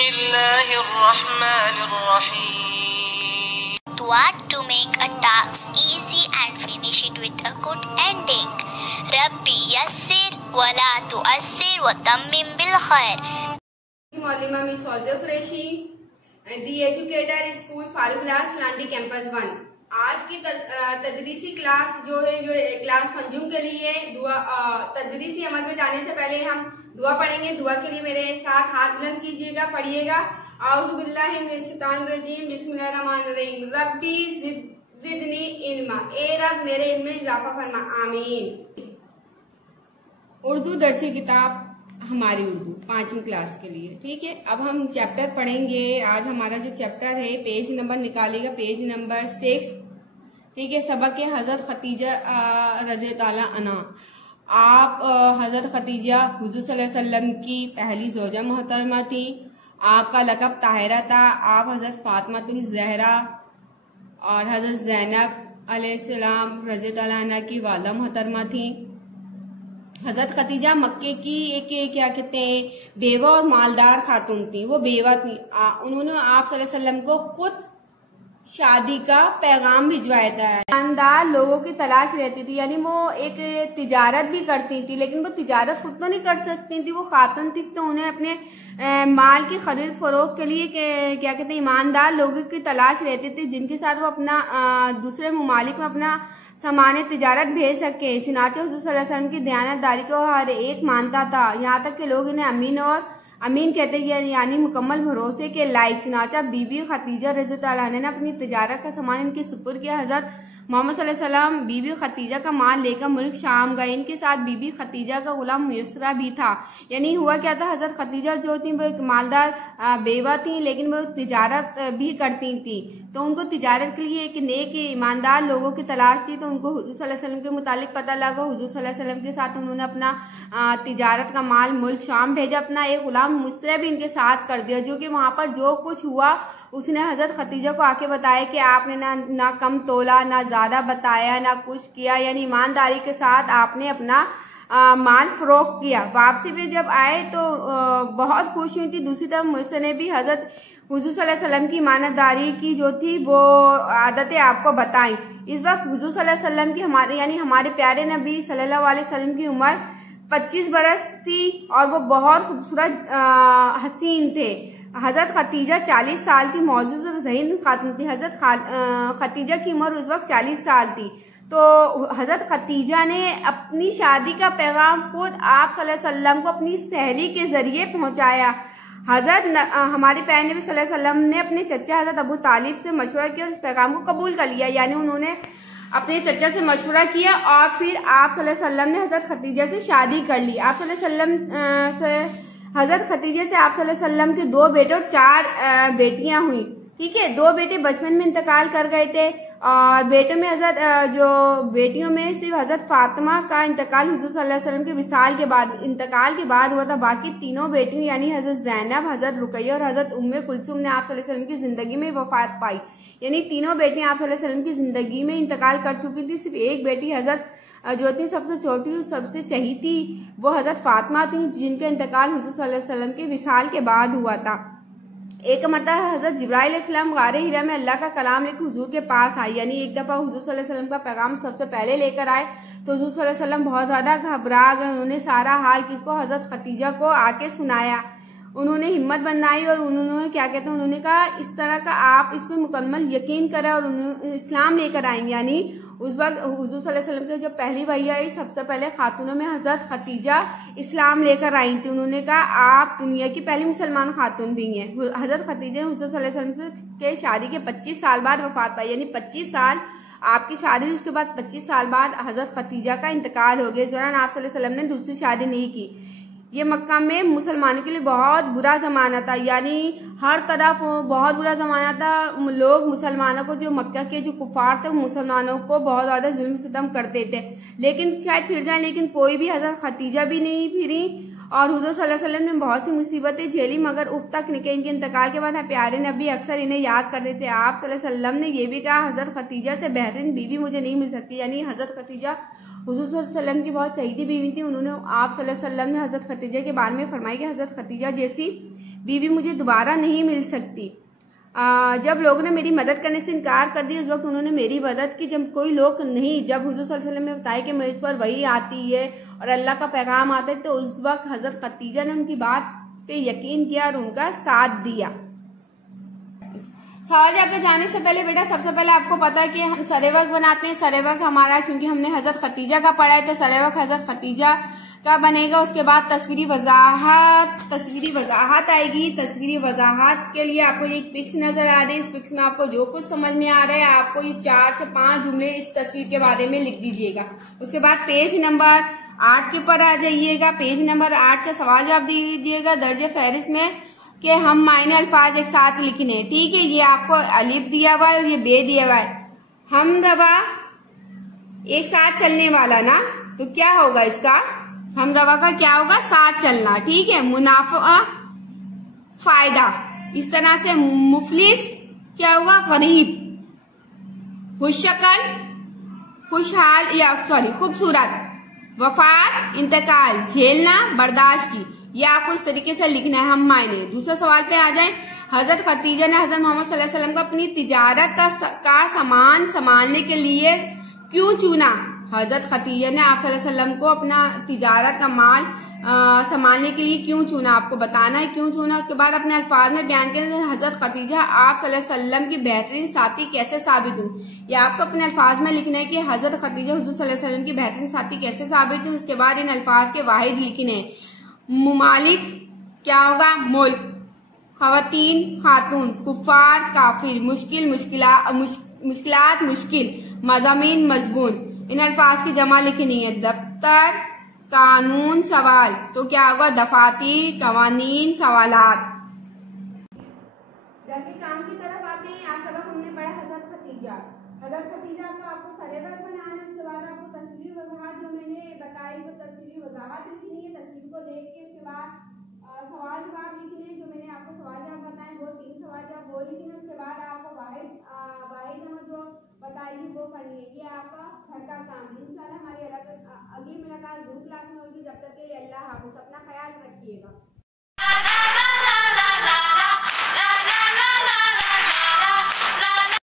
Bismillahirrahmanirrahim. What to make a task easy and finish it with a good ending. Rabbi yassir wala tuassir wa tammim bil khair. Maulima Miss Fawzia Qureshi and the educator is School Farooq Class Landi Campus 1. आज की तदरीसी class जो है जो class मंजूम के लिए दुआ तदरीसी अमल में जाने से पहले हम दुआ पढ़ेंगे। दुआ के लिए मेरे साथ हाथ बुलंद कीजिएगा, पढ़िएगा। औज़ु बिल्लाहि मिनश शैतानिर रजीम, बिस्मिल्लाहिर्रहमानिर रहीम। रब्बी ज़िदनी इल्मा, ए रब मेरे इल्म में इजाफा फरमा, आमीन। उर्दू दरसी किताब हमारी उर्दू 5वीं क्लास के लिए, ठीक है। अब हम चैप्टर पढ़ेंगे। आज हमारा जो चैप्टर है, पेज नंबर निकालिएगा, पेज नंबर 6, ठीक है। सबक है हजरत खतीजा रज़ी ताला अन्हा। आप हजरत खतीजा हुज़ूर सल्लल्लाहु अलैहि वसल्लम की पहली ज़ौजा मोहतरमा थी। आपका लक़ब ताहिरा था। आप हजरत फातिमातुल ज़हरा और हजरत ज़ैनब अलैहिस्सलाम रज़ी ताला अन्हा की वालिदा मोहतरमा थी। हजरत खतीजा मक्के की एक क्या कहते हैं बेवा और मालदार खातून थी। वो बेवा थी। उन्होंने आप सल्लल्लाहु अलैहि वसल्लम को खुद शादी का पैगाम भिजवाया था। ईमानदार लोगों की तलाश रहती थी, यानी वो एक तिजारत भी करती थी, लेकिन वो तिजारत खुद तो नहीं कर सकती थी। वो खातून थी तो उन्हें अपने माल की खरीद फरोख्त के लिए क्या कहते हैं ईमानदार लोगों की तलाश रहती थी, जिनके साथ वो अपना दूसरे ममालिक में अपना सामान तिजारत भेज सके। चुनाचे हुज़ूर सल्लल्लाहु अलैहि वसल्लम की दयानतदारी को हर एक मानता था, यहाँ तक कि लोग इन्हें अमीन कहते हैं, यानी मुकम्मल भरोसे के लायक। चुनाचा बीबी खतीजा रज़ी ताला अन्हा ने अपनी तिजारत का सामान इनके सुपुर्द किया। हजरत मोहम्मद सल्लल्लाहु अलैहि वसल्लम बीबी खतीजा का माल लेकर मुल्क शाम गए। इनके साथ बीबी खतीजा का गुलाम मिस्रा भी था। यानी हुआ क्या था, हजरत खतीजा जो थी वो एक मालदार बेवा थी, लेकिन वो तिजारत भी करती थी। तो उनको तिजारत के लिए एक नेक ईमानदार लोगों की तलाश थी। तो उनको हुज़ूर सल्लल्लाहु अलैहि वसल्लम के मुतालिक पता लगा। हुज़ूर सल्लल्लाहु अलैहि वसल्लम के साथ उन्होंने अपना तिजारत का माल मुल्क शाम भेजा। अपना एक गुलाम मिस्रा भी इनके साथ कर दिया, जो कि वहां पर जो कुछ हुआ उसने हजरत खतीजा को आके बताया कि आपने ना कम तोला, ना ज्यादा बताया, ना कुछ किया, यानी ईमानदारी के साथ आपने अपना माल फरोख्त किया। वापसी पे जब आए तो बहुत खुश हुई थी। दूसरी तरफ मुझसे ने भी हजरत हुज़ूर सल्लल्लाहु अलैहि वसल्लम की ईमानदारी की जो थी वो आदतें आपको बताई। इस वक्त हुज़ूर सल्लल्लाहु अलैहि वसल्लम की हमारे प्यारे नबी सल्लल्लाहु अलैहि वसल्लम की उम्र 25 बरस थी और वो बहुत खूबसूरत हसीन थे। हजरत खतीजा 40 साल की मौजूद और ज़हीन खातून थी। हजरत खतीजा की उम्र उस वक्त 40 साल थी। तो हजरत खतीजा ने अपनी शादी का पैगाम खुद आप सल्लल्लाहु अलैहि वसल्लम को अपनी सहेली के जरिए पहुंचाया। हमारे प्यारे नबी सल्लल्लाहु अलैहि वसल्लम ने अपने चचा हजरत अबू तालिब से मशवरा किया और इस पैगाम को कबूल कर लिया। यानी उन्होंने अपने चचा से मशवरा किया और फिर आप सल्लल्लाहु अलैहि वसल्लम ने हजरत खतीजा से शादी कर ली। आप सल्लल्लाहु अलैहि वसल्लम से हजरत खतीजा से आप सल्लल्लाहु अलैहि वसल्लम के 2 बेटे और 4 बेटियां हुई, ठीक है। 2 बेटे बचपन में इंतकाल कर गए थे और बेटों में बेटियों में सिर्फ हजरत फातिमा का इंतकाल हुज़ूर सल्लल्लाहु अलैहि वसल्लम के विसाल के बाद हुआ था। बाकी तीनों बेटियों यानी हजरत ज़ैनब, हजरत रुकैया और हजरत उम्मे कुलसूम ने आप सल्लल्लाहु अलैहि वसल्लम की जिंदगी में वफात पाई। यानी तीनों बेटियां आप सल्लल्लाहु अलैहि वसल्लम की जिंदगी में इंतकाल कर चुकी थी। सिर्फ एक बेटी हजरत जो थी सबसे छोटी और सबसे चहीती वो हजरत फातिमा थी, जिनका इंतकाल हुज़ूर सल्लल्लाहु अलैहि वसल्लम के विसाल के बाद हुआ था। एक मरतबा हजरत जिब्राइल अलैहिस्सलाम गारे हिरा में अल्लाह का कलाम लेकर हुजूर के पास आए। यानी एक दफा हुजूर सल्लल्लाहु अलैहि वसल्लम का पैगाम सबसे पहले लेकर आए तो हुजूर सल्लल्लाहु अलैहि वसल्लम बहुत ज्यादा घबरा गए। उन्होंने सारा हाल किसको, हजरत खतीजा को आके सुनाया। उन्होंने हिम्मत बनाई और उन्होंने क्या कहते हैं, उन्होंने कहा इस तरह का आप इस पे मुकम्मल यकीन करें और उन्होंने इस्लाम लेकर आएंगे। यानी उस वक्त हुजूर सल्लल्लाहु अलैहि वसल्लम की जब पहली वही आई, सबसे पहले खातूनों में हजरत खतीजा इस्लाम लेकर आई थी। उन्होंने कहा आप दुनिया की पहली मुसलमान खातून भी हैं। हजरत खतीजा ने हुजूर सल्लल्लाहु अलैहि वसल्लम के शादी के 25 साल बाद वफात पाई। यानी 25 साल आपकी शादी, उसके बाद 25 साल बाद हजरत खतीजा का इंतकाल हो गया। इस दौरान आप सल्लल्लाहु अलैहि वसल्लम ने दूसरी शादी नहीं की। ये मक्का में मुसलमानों के लिए बहुत बुरा जमाना था, यानी हर तरफ बहुत बुरा जमाना था। लोग मुसलमानों को, जो मक्का के जो कुफार थे, मुसलमानों को बहुत ज्यादा जुल्म सितम करते थे। लेकिन शायद फिर जाए, लेकिन कोई भी हजरत खतीजा भी नहीं फिरी और हुजूर सल्लल्लाहु अलैहि वसल्लम ने बहुत सी मुसीबतें झेली। मगर उफ तक निके इनके इंतकाल के बाद प्यारे नबी अक्सर इन्हें याद करते थे। आप सल्लल्लाहु अलैहि वसल्लम ने यह भी कहा हजरत खतीजा से बेहतरीन बीवी मुझे नहीं मिल सकती। यानी हजरत खतीजा हुजूर सल्लल्लाहु अलैहि वसल्लम की बहुत चहीती बीवी थी। उन्होंने आप सल्लल्लाहु अलैहि वसल्लम ने हजरत खतीजा के बारे में फरमाया कि हजरत खतीजा जैसी बीवी मुझे दोबारा नहीं मिल सकती। जब लोगों ने मेरी मदद करने से इनकार कर दिया उस वक्त उन्होंने मेरी मदद की। जब कोई लोग नहीं, जब हुजूर सल्लल्लाहु अलैहि वसल्लम ने बताया कि मुझ पर वही आती है और अल्लाह का पैगाम आता है, तो उस वक्त हजरत खदीजा ने उनकी बात पे यकीन किया और उनका साथ दिया। सवाल जवाब पे जाने से पहले बेटा सबसे पहले आपको पता है कि हम सरेवक बनाते हैं। सरेवक हमारा क्योंकि हमने हजरत खदीजा का पढ़ा है तो सरेवक हजरत खदीजा का बनेगा। उसके बाद तस्वीरी वजाहत आएगी। तस्वीरी वजाहत के लिए आपको एक पिक्स नजर आ रही है। इस पिक्स में आपको जो कुछ समझ में आ रहा है आपको ये 4 से 5 जुमले इस तस्वीर के बारे में लिख दीजिएगा। उसके बाद पेज नंबर 8 के ऊपर आ जाइएगा। पेज नंबर 8 का सवाल जवाब दीजिएगा दर्जे फहरिस्त में कि हम मायने अल्फाज एक साथ लिखने। ठीक है, ये आपको अलिफ दिया हुआ है और ये बे दिया हुआ है। हम रवा एक साथ चलने वाला ना, तो क्या होगा इसका? हम रवा का क्या होगा? साथ चलना। ठीक है, मुनाफा फायदा। इस तरह से मुफलिस क्या होगा? गरीब। खुशशक्ल खुशहाल या सॉरी खूबसूरत। वफात इंतकाल, झेलना बर्दाश्त की। ये आपको इस तरीके से लिखना है हम मायने। दूसरे सवाल पे आ जाए। हजरत खदीजा ने हजरत मोहम्मद सल्लल्लाहु अलैहि वसल्लम को अपनी तिजारत का सामान संभालने के लिए क्यों चुना? हजरत खदीजा ने आप सल्लल्लाहु अलैहि वसल्लम को अपना तिजारत का माल संभालने के लिए क्यों चुना? आपको बताना है क्यों चुना। उसके बाद अपने अल्फाज में बयान करें हजरत खदीजा आप सल्लल्लाहु अलैहि वसल्लम की बेहतरीन साथी कैसे साबित हुई। या आपको अपने अल्फाज में लिखना है कि हजरत खदीजा हुजूर सल्लल्लाहु अलैहि वसल्लम की बेहतरीन साथी कैसे साबित हुई। उसके बाद इन अल्फाज के वाहिद लिखने हैं। मुमालिक क्या होगा? मुल्क। खवातीन खातून। कुफार काफिर। मुश्किल मुश्किलात मुश्किल। मज़ामीन मजबून। इन अल्फाज की जमा लिखनी है। दफ्तर कानून सवाल, तो क्या होगा? दफातिर कवानीन सवालात। जबकि काम की तरफ आते हैं। आज सबक हमने पढ़ा हजरत खदीजा। हजरत खदीजा को आपको सरेवक बनाना है। उसके बाद आपको तस्वीर वजाहत जो मैंने बताई वो तस्वीर वजाहत लिखनी है। तस्वीर को देख के उसके बाद सवाल जवाब लिखने हैं। जो मैंने आपको सवाल जवाब बताए वो 3 सवाल जवाब वो लिखने। उसके बाद आपको वाहिद जो बताएगी वो करनी है। ये आपका घर का काम है। इंशाल्लाह हमारी अगली मुलाकात जूम क्लास में होगी। जब तक के लिए अल्लाह हाफ़िज़। अपना ख्याल रखिएगा।